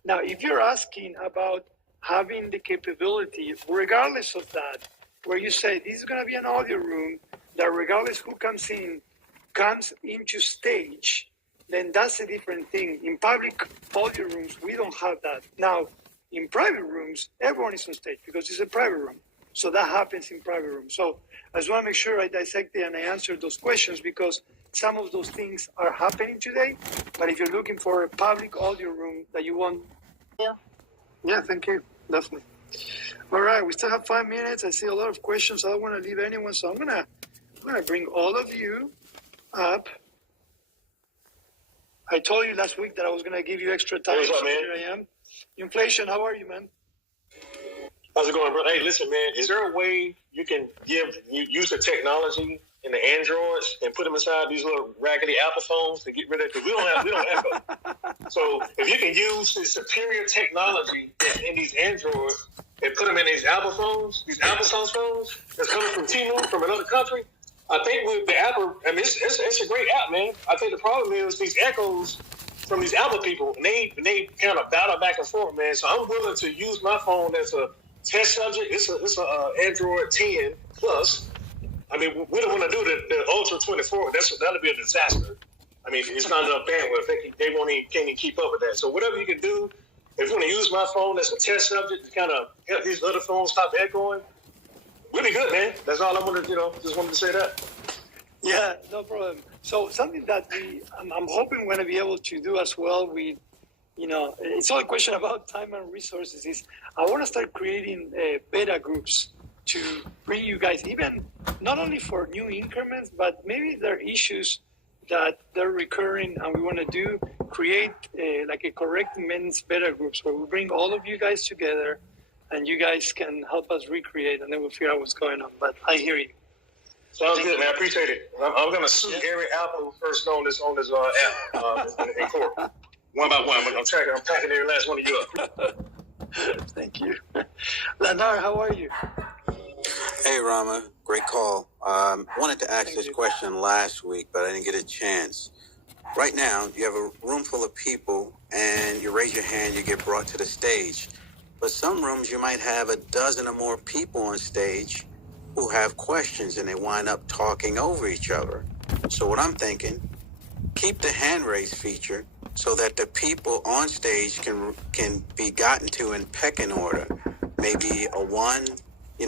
Now, if you're asking about having the capability, regardless of that, where you say this is going to be an audio room that regardless who comes into stage, then that's a different thing. In public audio rooms, we don't have that. Now, in private rooms, everyone is on stage because it's a private room. So that happens in private rooms. So I just want to make sure I dissected and I answered those questions, because some of those things are happening today. But if you're looking for a public audio room that you want... Yeah, thank you. Definitely. All right, we still have 5 minutes. I see a lot of questions. I don't want to leave anyone, so I'm gonna bring all of you up. I told you last week that I was gonna give you extra time. Hey, what's up, man? Here I am. Inflation, how are you, man? How's it going, bro? Hey, listen, man. Is there a way you can use the technology in the Androids and put them inside these little raggedy Apple phones to get rid of it? Because we don't echo. So if you can use the superior technology in these Androids and put them in these Apple phones, these Apple phones that's coming from T-Mobile from another country, I think with the Apple, I mean, it's a great app, man. I think the problem is these echoes from these Apple people, and they kind of battle back and forth, man. So I'm willing to use my phone as a test subject. It's a Android 10 plus. I mean, we don't want to do the Ultra 24. That'll be a disaster. I mean, it's not enough bandwidth. They can't even keep up with that. So whatever you can do, if you want to use my phone as a test subject to kind of help these other phones stop echoing, we'll be good, man. That's all I wanted to, just wanted to say that. Yeah, no problem. So something that I'm hoping we're going to be able to do as well with, it's all a question about time and resources, is I want to start creating beta groups to bring you guys, even not only for new increments, but maybe there are issues that they're recurring and we want to create like a correct maintenance beta groups where we bring all of you guys together and you guys can help us recreate, and then we'll figure out what's going on. But I hear you. Sounds good, man. I appreciate it. I'm going to sue every Apple person on this app in court, one by one. But I'm packing every last one of you up. Thank you. Lanar, how are you? Hey, Rama. Great call. Wanted to ask this question last week, but I didn't get a chance. Right now, you have a room full of people, and you raise your hand, you get brought to the stage. But some rooms, you might have a dozen or more people on stage who have questions, and they wind up talking over each other. So what I'm thinking, keep the hand raise feature so that the people on stage can be gotten to in pecking order. Maybe a 1,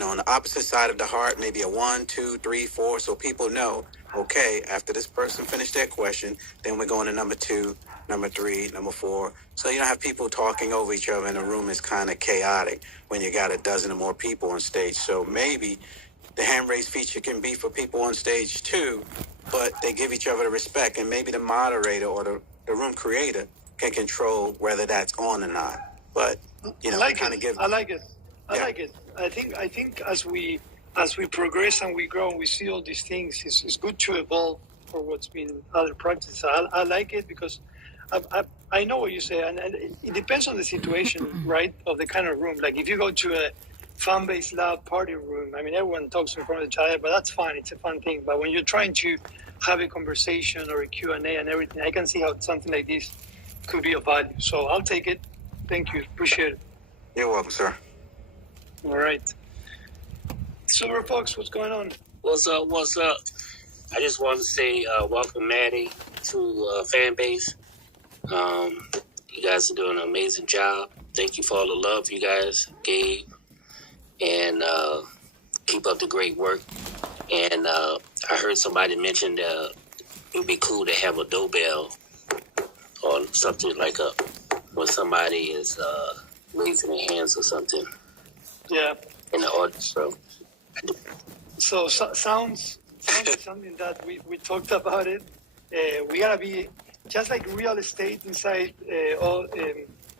on the opposite side of the heart, maybe a 1, 2, 3, 4, so people know, okay, after this person finished their question, then we're going to number 2, number 3, number 4. So you don't have people talking over each other, and the room is kind of chaotic when you got a dozen or more people on stage. So maybe the hand raise feature can be for people on stage too, but they give each other the respect, and maybe the moderator or the room creator can control whether that's on or not. But I like it. I like it. I think as we progress and we grow and we see all these things, it's good to evolve for what's been other practices. I like it because I know what you say, and it depends on the situation, right? Of the kind of room. Like if you go to a Fanbase Lab party room, I mean, everyone talks in front of each other, but that's fine. It's a fun thing. But when you're trying to have a conversation or a Q&A and everything, I can see how something like this could be of value. So I'll take it. Thank you. Appreciate it. You're welcome, sir. All right. Silver Fox, what's going on? What's up? What's up? I just wanted to say welcome, Maddie, to Fanbase. You guys are doing an amazing job. Thank you for all the love you guys gave. And keep up the great work. And I heard somebody mention that it would be cool to have a doorbell or something like when somebody is raising their hands or something. Yeah. In the audience, So sounds is something that we talked about it. We gotta be just like real estate inside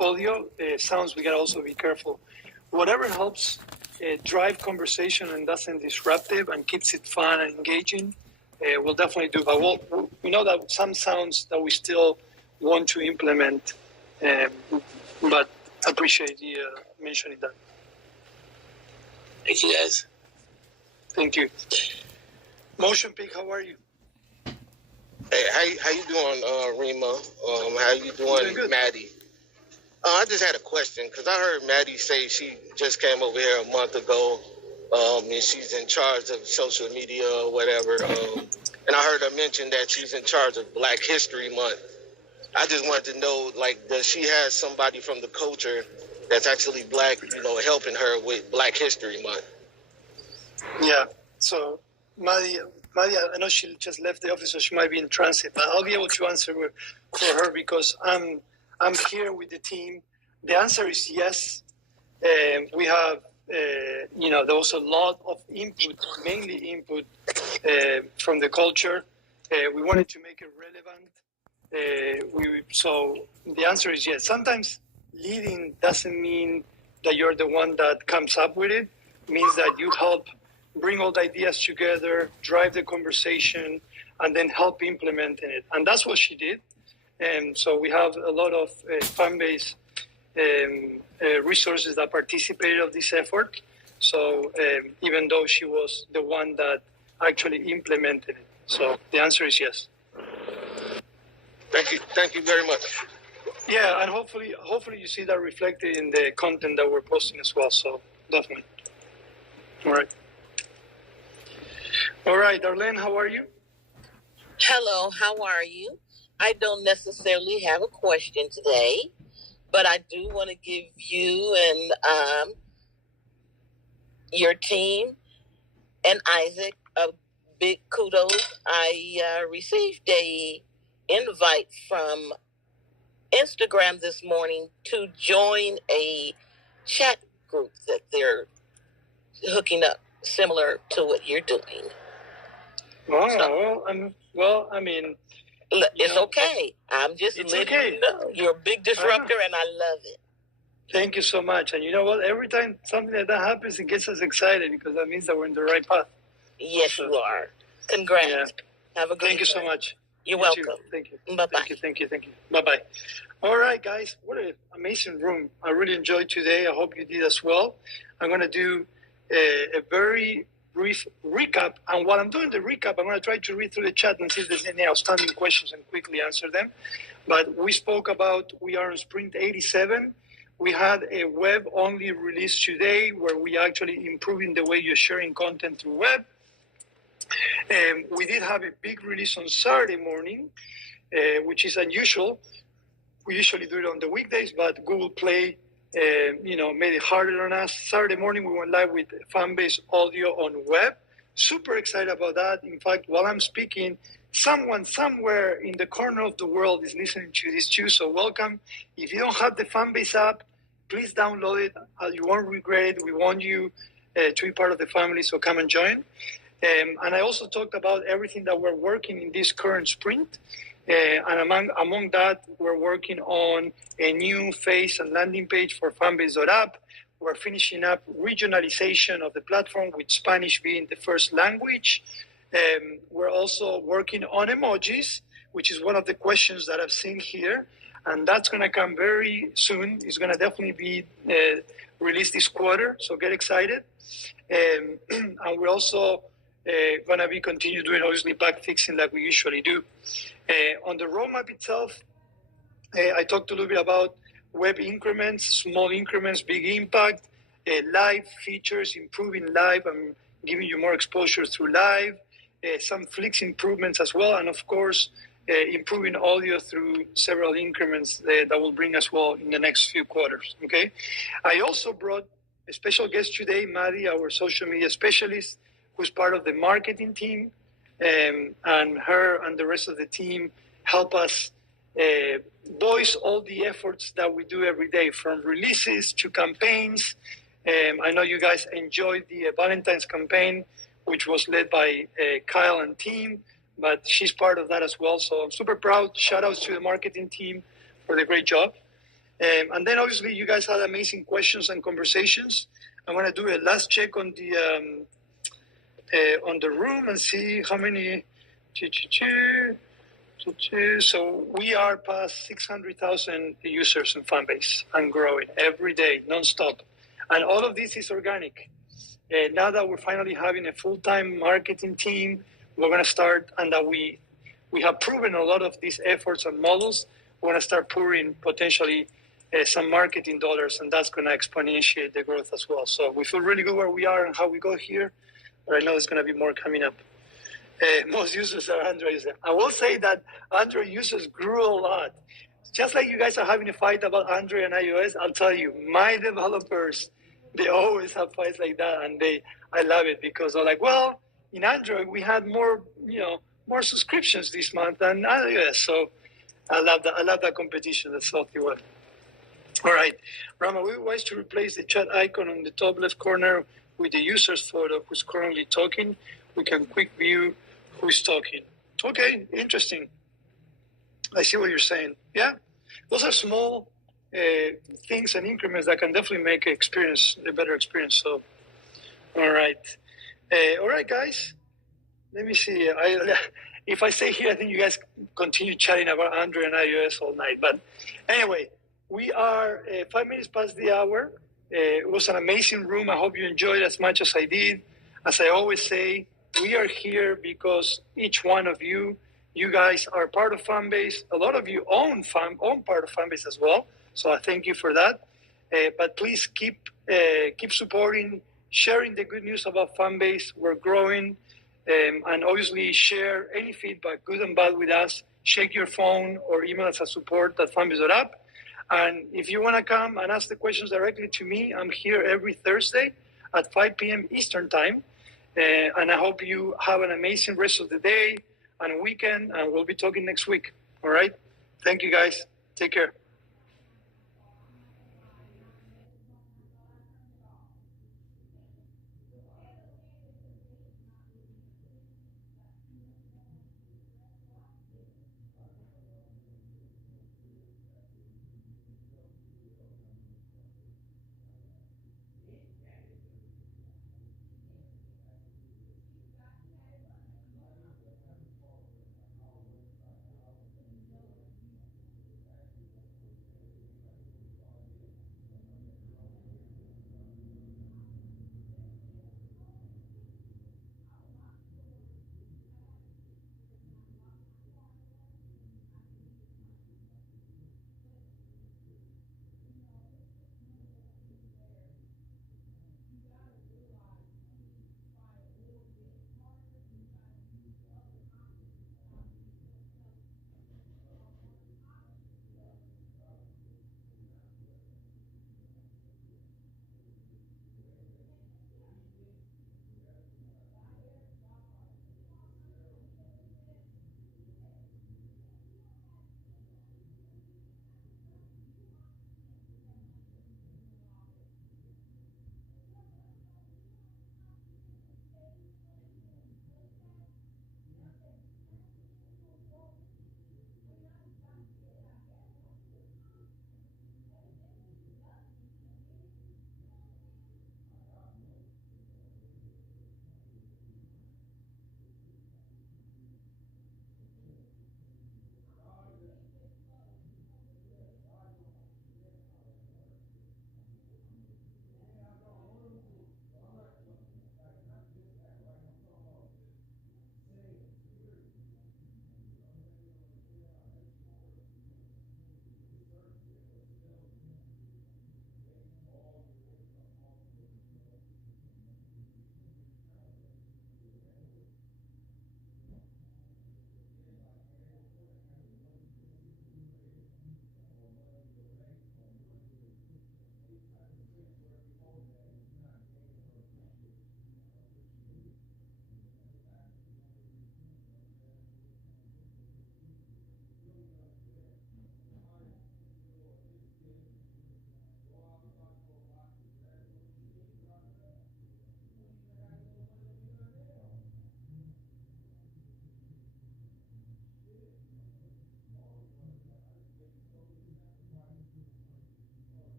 audio sounds. We gotta also be careful. Whatever helps drive conversation and doesn't disrupt it and keeps it fun and engaging, we'll definitely do. But we know that some sounds that we still want to implement, but I appreciate you mentioning that. Thank you, guys. Thank you. Motion Pick, how are you? Hey, how you doing, Rima? How you doing, Maddie? I just had a question because I heard Maddie say she just came over here a month ago, and she's in charge of social media or whatever. And I heard her mention that she's in charge of Black History Month. I just wanted to know, like, does she have somebody from the culture that's actually Black, helping her with Black History Month? Yeah. So, Maddie, I know she just left the office, so she might be in transit, but I'll be able to answer for her because I'm here with the team. The answer is yes. We have, there was a lot of input, mainly input from the culture. We wanted to make it relevant. So the answer is yes. Sometimes leading doesn't mean that you're the one that comes up with it. It means that you help bring all the ideas together, drive the conversation, and then help implementing it. And that's what she did. And so we have a lot of Fanbase resources that participated of this effort. So even though she was the one that actually implemented it. So the answer is yes. Thank you very much. Yeah, and hopefully you see that reflected in the content that we're posting as well. So definitely. All right, Darlene, how are you? Hello, how are you? I don't necessarily have a question today, but I do want to give you and your team and Isaac a big kudos. I received a invite from Instagram this morning to join a chat group that they're hooking up similar to what you're doing. I mean, it's okay. I'm just letting you know. You're a big disruptor, and I love it. Thank you so much. And you know what? Every time something like that happens, it gets us excited because that means that we're in the right path. Yes, you are. Congrats. Yeah. Have a great day. Thank you so much. You're welcome. Thank you. Bye-bye. Thank you. Bye-bye. All right, guys. What an amazing room. I really enjoyed today. I hope you did as well. I'm going to do a very brief recap. And while I'm doing the recap, I'm going to try to read through the chat and see if there's any outstanding questions and quickly answer them. But we spoke about, we are on Sprint 87. We had a web-only release today where we actually improving the way you're sharing content through web. We did have a big release on Saturday morning, which is unusual. We usually do it on the weekdays, but Google Play, made it harder on us. Saturday morning, we went live with Fanbase audio on web. Super excited about that. In fact, while I'm speaking, someone somewhere in the corner of the world is listening to this too. So welcome. If you don't have the Fanbase app, please download it. You won't regret it. We want you to be part of the family, so come and join. And I also talked about everything that we're working in this current sprint. And among that, we're working on a new face and landing page for Fanbase.app. We're finishing up regionalization of the platform, with Spanish being the first language. We're also working on emojis, which is one of the questions that I've seen here. And that's going to come very soon. It's going to definitely be released this quarter, so get excited. And we're also going to be continue doing, obviously, bug fixing like we usually do. On the roadmap itself, I talked a little bit about web increments, small increments, big impact, live features, improving live and giving you more exposure through live, some Flix improvements as well, and of course, improving audio through several increments that will bring us well in the next few quarters, okay? I also brought a special guest today, Maddie, our social media specialist, who's part of the marketing team, and her and the rest of the team help us voice all the efforts that we do every day, from releases to campaigns. I know you guys enjoyed the Valentine's campaign, which was led by Kyle and team, but she's part of that as well. So I'm super proud. Shout outs to the marketing team for the great job. And then obviously you guys had amazing questions and conversations. I'm going to do a last check on the room and see how many. So we are past 600,000 users in Fanbase and growing every day, nonstop. And all of this is organic. Now that we're finally having a full-time marketing team, we're going to start, and that we have proven a lot of these efforts and models, we're going to start pouring potentially some marketing dollars, and that's going to exponentiate the growth as well. So we feel really good where we are and how we go here, but I know there's going to be more coming up. Most users are Android users. I will say that Android users grew a lot. Just like you guys are having a fight about Android and iOS, I'll tell you, my developers, they always have fights like that, and I love it, because they're like, well, in Android we had more subscriptions this month than iOS. So I love that. I love that competition. That's healthy one. All right, Rama, we wish to replace the chat icon on the top left corner with the user's photo who's currently talking. We can quick view who's talking. Okay, interesting. I see what you're saying. Yeah, those are small things and increments that can definitely make a better experience. So, all right, guys. Let me see. If I say here, I think you guys continue chatting about Android and iOS all night. But anyway, we are 5 minutes past the hour. It was an amazing room. I hope you enjoyed as much as I did. As I always say, we are here because each one of you guys are part of Fanbase. A lot of you own part of Fanbase as well. So I thank you for that. But please keep supporting, sharing the good news about Fanbase. We're growing. And obviously share any feedback, good and bad, with us. Shake your phone or email us at support@fanbase.app. And if you want to come and ask the questions directly to me, I'm here every Thursday at 5 p.m. Eastern Time. And I hope you have an amazing rest of the day and weekend, and we'll be talking next week. All right? Thank you, guys. Take care.